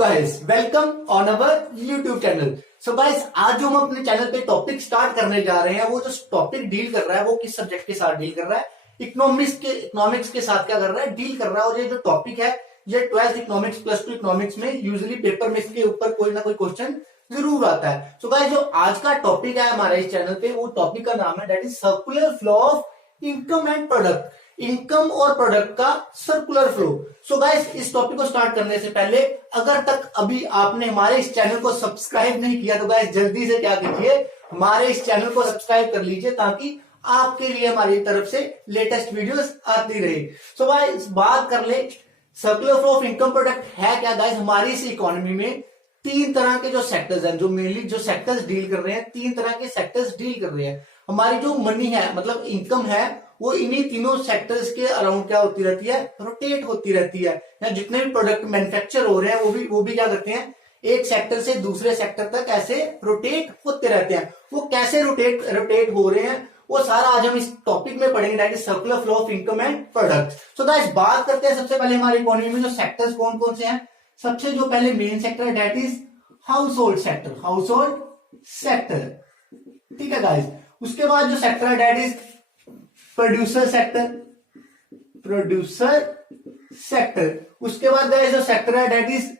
Guys, welcome on our YouTube channel. So guys, आज जो हम अपने चैनल पे टॉपिक स्टार्ट करने जा रहे हैं, वो जो टॉपिक डील कर रहा है वो किस सब्जेक्ट के साथ डील कर रहा है? इकोनॉमिक्स के साथ क्या कर रहा है? डील कर रहा है। और ये जो टॉपिक है, ये 12th इकोनॉमिक्स प्लस 2 इकोनॉमिक्स में यूजुअली पेपर में इसके ऊपर कोई ना कोई क्वेश्चन जरूर आता है। सो गाइस, जो आज का टॉपिक है हमारे इस चैनल पे, वो टॉपिक का नाम है that is circular flow of income and product. Income और प्रोडक्ट का सर्कुलर फ्लो। सो गाइस, इस टॉपिक को स्टार्ट करने से पहले अगर तक अभी आपने हमारे इस चैनल को सब्सक्राइब नहीं किया तो गाइस जल्दी से क्या कीजिए, हमारे इस चैनल को सब्सक्राइब कर लीजिए ताकि आपके लिए हमारी तरफ से लेटेस्ट वीडियोस आती रहे। सो गाइस, बात कर ले circular flow of income product है क्या। गाइस, हमारी इस इकोनॉमी में तीन तरह के जो सेक्टर्स हैं, जो मेनली जो सेक्टर्स डील कर रहे हैं, तीन तरह के सेक्टर्स डील कर रहे हैं। हमारी जो मनी है, मतलब इनकम है, वो इन्हीं तीनों सेक्टर्स के अराउंड क्या होती रहती है? रोटेट होती रहती है। या जितने भी प्रोडक्ट मैन्युफैक्चर हो रहे हैं वो भी क्या करते हैं? एक सेक्टर से दूसरे सेक्टर तक ऐसे रोटेट होते रहते हैं। वो कैसे रोटेट हो रहे हैं, वो सारा आज हम इस टॉपिक में पढ़ेंगे, that is circular flow of income and product. So guys, बात करते हैं सबसे पहले हमारी इकोनॉमी में जो सेक्टर्स कौन कौन से हैं। सबसे जो पहले मेन सेक्टर है that is house hold sector. House hold sector, ठीक है गाइस। उसके बाद जो सेक्टर है that is producer sector. Producer sector. उसके बाद गाइस जो सेक्टर है दैट इज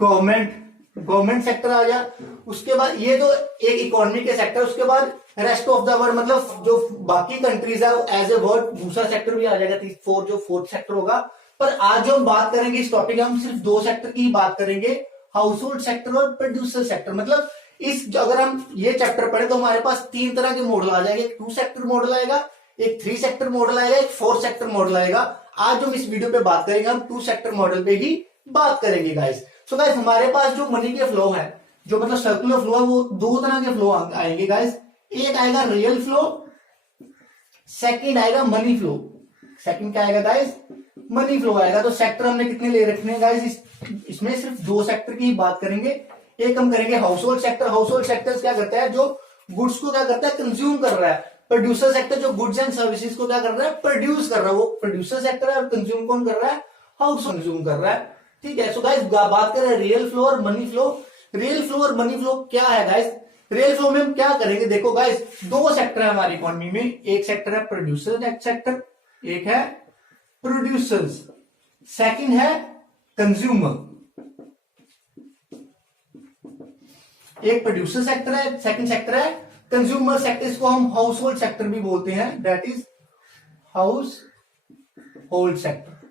गवर्नमेंट सेक्टर आ गया। उसके बाद ये तो एक इकोनॉमी के सेक्टर। उसके बाद रेस्ट ऑफ द वर्ल्ड, मतलब जो बाकी कंट्रीज है, एज ए वर्ड दूसरा सेक्टर भी आ जाएगा, जो फोर्थ सेक्टर होगा। पर आज जो हम बात करेंगे इस टॉपिक में, हम सिर्फ दो सेक्टर की ही बात करेंगे, हाउस होल्ड सेक्टर और प्रोड्यूसर सेक्टर। मतलब अगर हम ये चैप्टर पढ़े तो हमारे पास तीन तरह के मॉडल आ जाएंगे। एक 2 सेक्टर मॉडल आएगा, एक 3 सेक्टर मॉडल आएगा, एक 4 सेक्टर मॉडल आएगा। आज हम इस वीडियो पे बात करेंगे, हम 2 सेक्टर मॉडल पे ही बात करेंगे गाइस। सो गाइस, हमारे पास जो मनी के फ्लो है, जो मतलब सर्कुलर फ्लो है, वो दो तरह के फ्लो आएंगे गाइस। एक आएगा रियल फ्लो, सेकंड आएगा मनी फ्लो। सेकंड क्या आएगा गाइस? मनी फ्लो आएगा। तो सेक्टर हमने कितने ले रखने हैं गाइस? इसमें सिर्फ 2 सेक्टर की ही बात करेंगे। एक हम करेंगे house hold sector. House hold sector क्या करता है? जो गुड्स को क्या करता है? कंज्यूम कर रहा है। प्रोड्यूसर सेक्टर जो गुड्स एंड सर्विसेज को क्या कर रहा है? प्रोड्यूस कर रहा है। वो प्रोड्यूसर सेक्टर है और कंज्यूम कौन कर रहा है? हाउस कंज्यूम कर रहा है, ठीक है। सो गाइस, बात कर रहे हैं रियल फ्लो और मनी फ्लो। रियल फ्लो और मनी फ्लो क्या है गाइस? रियल फ्लो में हम क्या करेंगे? देखो गाइस, 2 सेक्टर है हमारी इकोनॉमी में। एक सेक्टर है प्रोड्यूसर सेक्टर, एक है प्रोड्यूसर्स, सेकंड है कंज्यूमर। एक प्रोड्यूसर सेक्टर है, सेकंड सेक्टर है कंज्यूमर सेक्टर। इसको हम हाउस होल्ड सेक्टर भी बोलते हैं, that is house hold sector,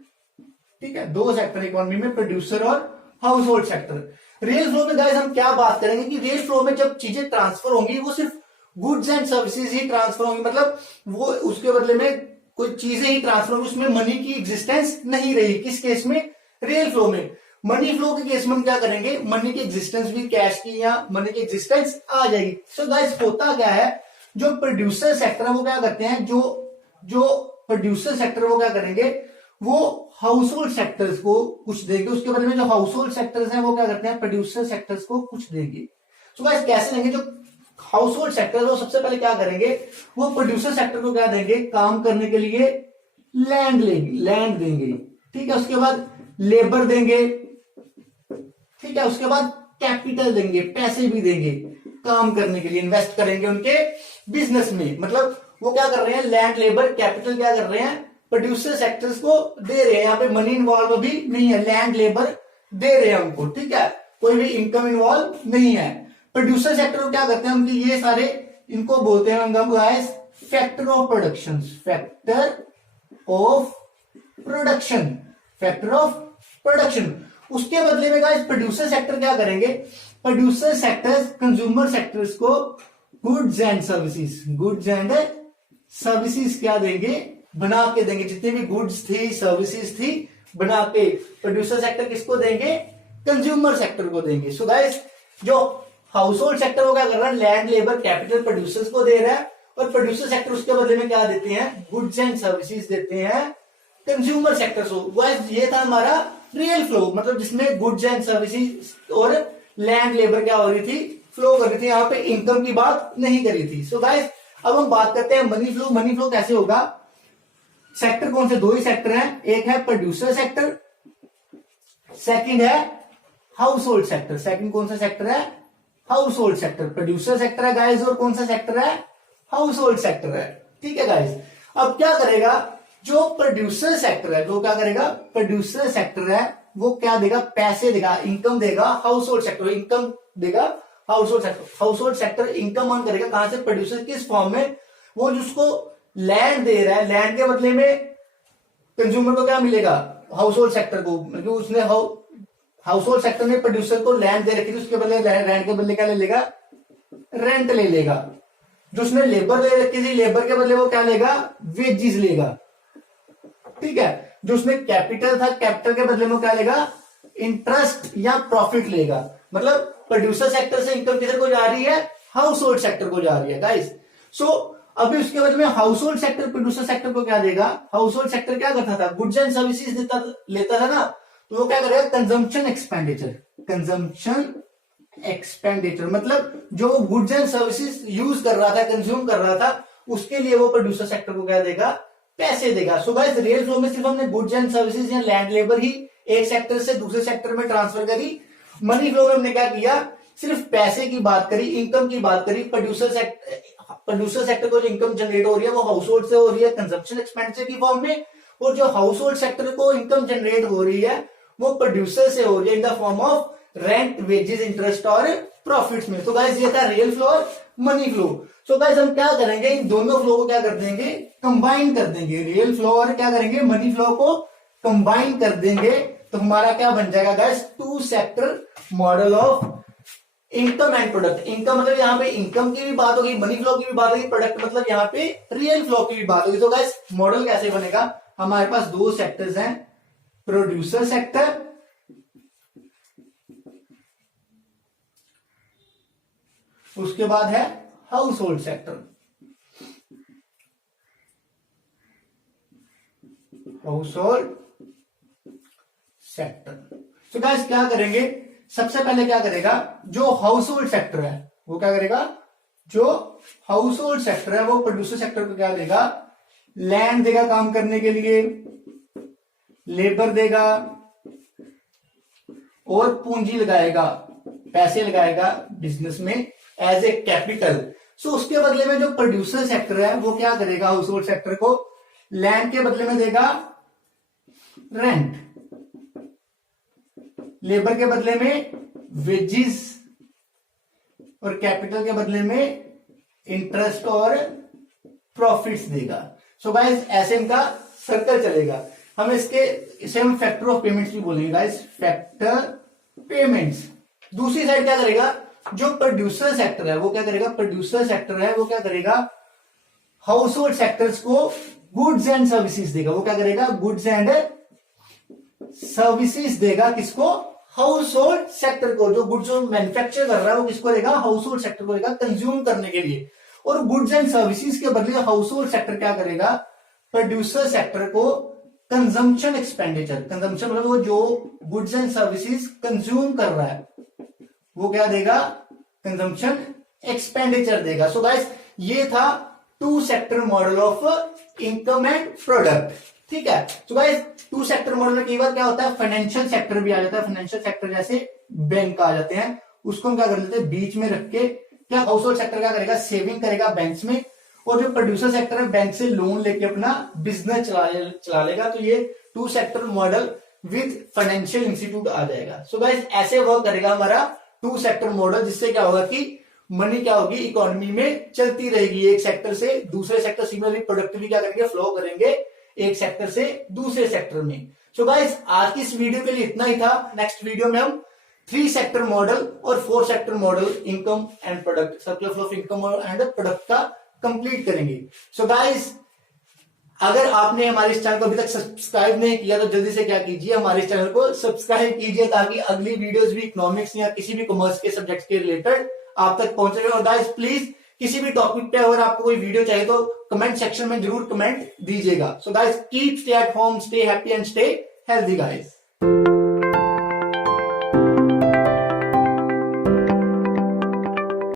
ठीक है। 2 सेक्टर इकोनॉमी में, प्रोड्यूसर और house hold sector. Real flow में गाइस हम क्या बात करेंगे कि रियल फ्लो में जब चीजें ट्रांसफर होंगी, वो सिर्फ goods and services he transfer होंगी। मतलब वो उसके बदले में कोई चीजें ही ट्रांसफर होंगी, उसमें मनी की एग्जिस्टेंस नहीं रही। किस केस में? रियल फ्लो में। मनी फ्लो के केस में हम क्या करेंगे? मनी की एग्जिस्टेंस भी, कैश की या मनी की एग्जिस्टेंस आ जाएगी। सो गाइस, होता क्या है, जो प्रोड्यूसर सेक्टर है वो क्या करते हैं, जो प्रोड्यूसर सेक्टर वो क्या करेंगे, वो हाउस होल्ड सेक्टर्स को कुछ देंगे। उसके बदले में जो हाउस होल्ड सेक्टर्स हैं वो क्या करते हैं? प्रोड्यूसर सेक्टर्स को कुछ देंगे। सो गाइस, कैसे देंगे? जो हाउस होल्ड सेक्टर वो सबसे पहले क्या करेंगे, वो प्रोड्यूसर सेक्टर को क्या देंगे? काम करने के लिए लैंड देंगे, ठीक है। उसके बाद लेबर देंगे, ठीक है। उसके बाद कैपिटल देंगे, पैसे भी देंगे काम करने के लिए, इन्वेस्ट करेंगे उनके बिजनेस में। मतलब वो क्या कर रहे हैं? लैंड, लेबर, कैपिटल क्या कर रहे हैं? प्रोड्यूसर सेक्टर्स को दे रहे हैं। यहाँ पे मनी इन्वॉल्व भी नहीं है, लैंड लेबर दे रहे हैं उनको, ठीक है। कोई भी इनकम इन्वॉल्व नहीं है। प्रोड्यूसर सेक्टर को क्या करते हैं? उनके ये सारे, इनको बोलते हैं guys factor of production. Factor of production, factor of production. उसके बदले में गाइस प्रोड्यूसर सेक्टर क्या करेंगे? प्रोड्यूसर सेक्टर्स कंज्यूमर सेक्टर्स को गुड्स एंड सर्विसेज क्या देंगे? बना के देंगे। जितनी भी गुड्स थी, सर्विसेज थी, बना के प्रोड्यूसर सेक्टर किसको देंगे? कंज्यूमर सेक्टर को देंगे। सो गाइस, जो हाउस होल्ड सेक्टर वो क्या कर रहा है? लैंड, लेबर, कैपिटल प्रोड्यूसर्स को दे रहा है, और प्रोड्यूसर सेक्टर उसके बदले में क्या देते हैं? गुड्स एंड सर्विसेज देते हैं कंज्यूमर सेक्टर को। ये था हमारा रियल फ्लो, मतलब जिसमें गुड्स एंड सर्विसेज और लैंड, लेबर क्या हो रही थी? फ्लो कर रही थी। यहाँ पे इनकम की बात नहीं करी थी। सो गाइस, अब हम बात करते हैं मनी फ्लो। मनी फ्लो कैसे होगा? सेक्टर कौन से? 2 ही सेक्टर हैं। एक है प्रोड्यूसर सेक्टर, सेकंड है हाउस होल्ड सेक्टर। सेकंड कौन सा सेक्टर है? House hold sector. Producer sector है गाइस, और कौन सा सेक्टर है? हाउस होल्ड सेक्टर है। ठीक है गाइस, अब क्या करेगा जो प्रोड्यूसर सेक्टर है, वो क्या करेगा? प्रोड्यूसर सेक्टर है वो क्या देगा? पैसे देगा, इनकम देगा हाउस होल्ड सेक्टर, इनकम देगा house hold sector. House hold sector income earn करेगा कहां से? प्रोड्यूसर। किस फॉर्म में? वो जिसको लैंड दे रहा है, लैंड के बदले में कंज्यूमर को क्या मिलेगा? हाउस होल्ड सेक्टर को, मतलब उसने हाउस होल्ड सेक्टर ने प्रोड्यूसर को लैंड दे रखी थी, उसके बदले लैंड के बदले क्या ले लेगा? रेंट ले लेगा। जो उसने लेबर ले रखी थी, लेबर के बदले वो क्या लेगा? वेजेस लेगा। ठीक है, जो उसने कैपिटल था, कैपिटल के बदले में क्या लेगा? इंटरेस्ट या प्रॉफिट लेगा। मतलब प्रोड्यूसर सेक्टर से इनकम किधर को जा रही है? हाउस होल्ड सेक्टर को जा रही है गाइस। सो अभी उसके बदले में house hold sector producer sector को क्या देगा? हाउस होल्ड सेक्टर क्या करता था? गुड्स एंड सर्विसेज लेता था ना, तो वो क्या करेगा? Consumption expenditure. कंजम्पशन एक्सपेंडिचर मतलब जो गुड्स एंड सर्विसेज यूज कर रहा था, कंज्यूम कर रहा था, उसके लिए वो प्रोड्यूसर सेक्टर को क्या देगा? पैसे देगा। सो गाइस, रियल फ्लो में सिर्फ हमने गुड्स एंड सर्विसेज या लैंड लेबर ही एक सेक्टर से दूसरे सेक्टर में ट्रांसफर करी। मनी फ्लो में हमने क्या किया? सिर्फ पैसे की बात करी, इनकम की बात करी। प्रोड्यूसर सेक्टर को जो इनकम जनरेट हो रही है वो हाउस होल्ड से हो रही है कंजम्पशन एक्सपेंडिचर की फॉर्म में, और जो हाउस होल्ड सेक्टर को इनकम जनरेट हो रही है वो प्रोड्यूसर से हो रही है in the form of rent, wages, interest और प्रॉफिट्स में। तो गाइस ये था रियल फ्लो और मनी फ्लो। सो गाइस हम क्या करेंगे? इन दोनों फ्लो को क्या कर देंगे? कंबाइन कर देंगे। रियल फ्लो और क्या करेंगे? मनी फ्लो को कंबाइन कर देंगे, तो हमारा क्या बन जाएगा guys? Two sector model of income and product. Income मतलब यहाँ पे इनकम की भी बात होगी, मनी फ्लो की भी बात होगी, प्रोडक्ट मतलब यहाँ पे रियल फ्लो की भी बात होगी। तो गाइस मॉडल कैसे बनेगा? हमारे पास दो सेक्टर्स हैं, प्रोड्यूसर सेक्टर उसके बाद है house hold sector. House hold sector. तो गाइस क्या करेंगे? सबसे पहले क्या करेगा? जो हाउस होल्ड सेक्टर है वो क्या करेगा? जो हाउस होल्ड सेक्टर है वो प्रोड्यूसर सेक्टर को क्या देगा? लैंड देगा काम करने के लिए, लेबर देगा और पूंजी लगाएगा, पैसे लगाएगा बिजनेस में एज ए कैपिटल। सो उसके बदले में जो प्रोड्यूसर सेक्टर है वो क्या करेगा? हाउस होल्ड सेक्टर को लैंड के बदले में देगा रेंट, लेबर के बदले में वेजेस और कैपिटल के बदले में इंटरेस्ट और प्रॉफिट्स देगा। सो गाइस ऐसे इनका सर्कल चलेगा। हम इसे हम फैक्टर ऑफ पेमेंट्स भी बोलेंगे गाइस, फैक्टर पेमेंट्स। दूसरी साइड क्या करेगा? जो प्रोड्यूसर सेक्टर है वो क्या करेगा? प्रोड्यूसर सेक्टर है वो क्या करेगा? हाउस होल्ड सेक्टर्स को गुड्स एंड सर्विसेज देगा। वो क्या करेगा? गुड्स एंड सर्विसेज देगा। किसको? हाउस होल्ड सेक्टर को। जो गुड्स मैन्युफैक्चर कर रहा है वो किसको देगा? हाउस होल्ड सेक्टर को देगा कंज्यूम करने के लिए। और गुड्स एंड सर्विसेज के बदले हाउस होल्ड सेक्टर क्या करेगा? प्रोड्यूसर सेक्टर को कंजम्पशन एक्सपेंडिचर, कंजम्पशन मतलब वो जो गुड्स एंड सर्विसेज कंज्यूम कर रहा है वो क्या देगा? कंजम्पशन एक्सपेंडिचर देगा। सो गाइस ये था two sector model of income and product. ठीक है, तो गाइस टू सेक्टर मॉडल में कई बार क्या होता है? फाइनेंशियल सेक्टर भी आ जाता है। फाइनेंशियल सेक्टर जैसे बैंक आ जाते हैं, उसको हम क्या कर लेते हैं? बीच में रख के क्या हाउस होल्ड सेक्टर क्या करेगा? सेविंग करेगा बैंक्स में, और जो प्रोड्यूसर सेक्टर है बैंक से लोन लेके अपना बिजनेस चला लेगा। तो ये two sector model with financial institute आ जाएगा। सो गाइस ऐसे वर्क करेगा हमारा टू सेक्टर मॉडल, जिससे क्या होगा कि मनी क्या होगी? इकोनॉमी में चलती रहेगी एक सेक्टर से दूसरे सेक्टर। सिमिलरली प्रोडक्ट भी क्या करेंगे? फ्लो करेंगे एक सेक्टर से दूसरे सेक्टर में। सो गाइस आज की इस वीडियो के लिए इतना ही था। नेक्स्ट वीडियो में हम 3 सेक्टर मॉडल और 4 sector model income and product, circular flow of income and product का कंप्लीट करेंगे। सो गाइस अगर आपने हमारे इस चैनल को अभी तक सब्सक्राइब नहीं किया तो जल्दी से क्या कीजिए? हमारे इस चैनल को सब्सक्राइब कीजिए, ताकि अगली वीडियोस भी इकोनॉमिक्स या किसी भी कॉमर्स के सब्जेक्ट के रिलेटेड आप तक पहुंचे। और गाइस प्लीज किसी भी टॉपिक पे अगर आपको कोई वीडियो चाहिए तो कमेंट सेक्शन में जरूर कमेंट दीजिएगा। So guys keep stay at home, stay happy and stay healthy guys.